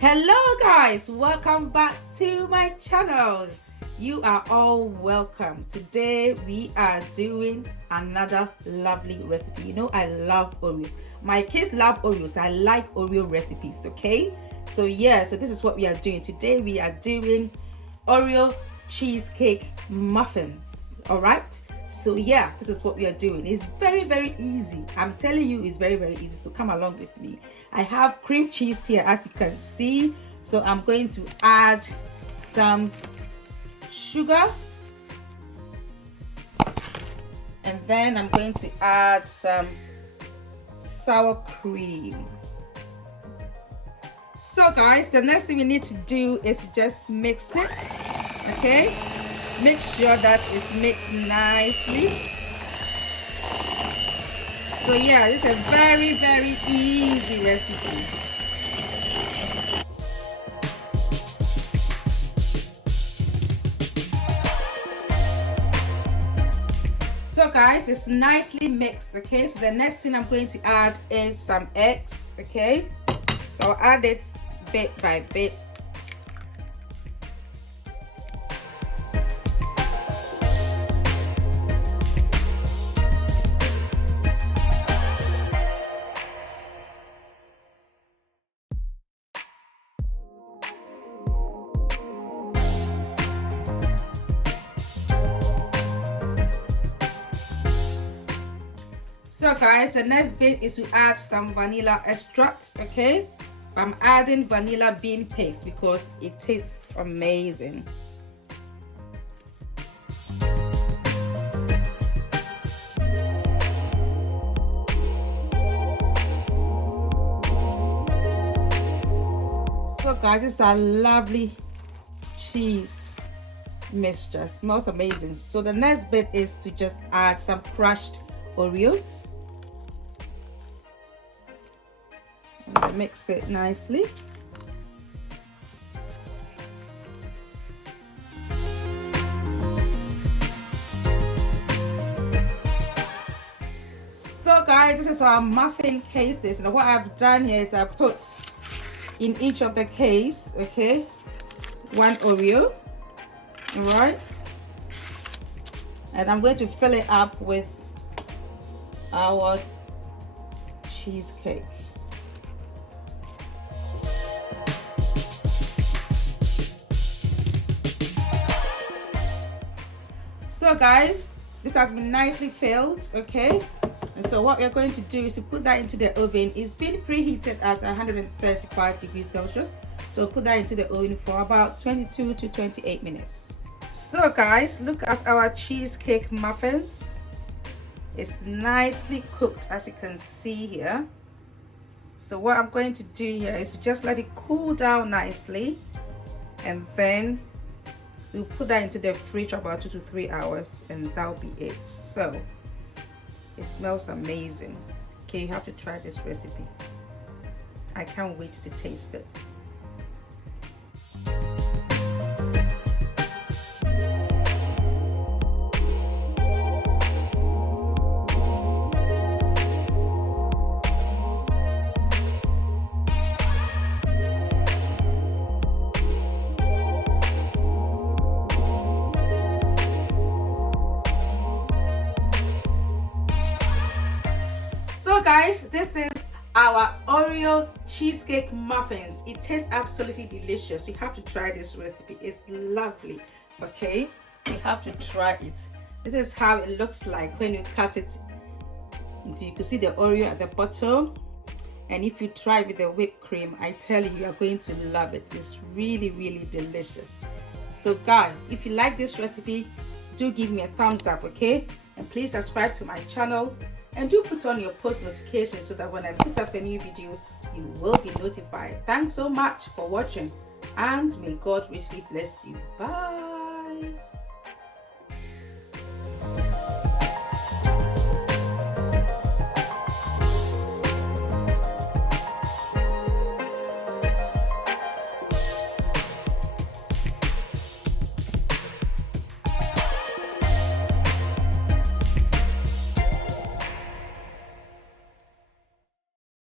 Hello guys, welcome back to my channel. You are all welcome. Today we are doing another lovely recipe. You know I love Oreos. My kids love Oreos. I like Oreo recipes, okay? So this is what we are doing. Today we are doing Oreo cheesecake muffins. All right? So this is what we are doing. It's very easy. I'm telling you, it's very easy. So come along with me. I have cream cheese here, as you can see. So I'm going to add some sugar, and then I'm going to add some sour cream. So guys, the next thing we need to do is to just mix it. Okay, make sure that it's mixed nicely. So this is a very easy recipe. So guys, it's nicely mixed. Okay, so the next thing I'm going to add is some eggs. Okay, so I'll add it bit by bit. So guys, the next bit is to add some vanilla extract. Okay, I'm adding vanilla bean paste because it tastes amazing. So guys, this is a lovely cheese mixture. It smells amazing. So the next bit is to just add some crushed Oreos. And mix it nicely. So guys, this is our muffin cases. Now what I've done here is I put in each of the case, okay, one Oreo. All right, and I'm going to fill it up with our cheesecake. So guys, this has been nicely filled. Okay, and so what we're going to do is to put that into the oven. It's been preheated at 135 degrees Celsius, so put that into the oven for about 22 to 28 minutes. So guys, look at our cheesecake muffins. It's nicely cooked, as you can see here. So what I'm going to do here is to just let it cool down nicely, and then we'll put that into the fridge for about 2 to 3 hours, and that'll be it. So it smells amazing. Okay, you have to try this recipe. I can't wait to taste it. So guys, this is our Oreo cheesecake muffins. It tastes absolutely delicious. You have to try this recipe. It's lovely. Okay, you have to try it. This is how it looks like when you cut it. You can see the Oreo at the bottom, and if you try with the whipped cream, I tell you, you are going to love it. It's really delicious. So guys, if you like this recipe, do give me a thumbs up, okay? And please subscribe to my channel, and do put on your post notifications so that when I put up a new video, you will be notified. Thanks so much for watching, and may God richly bless you. Bye.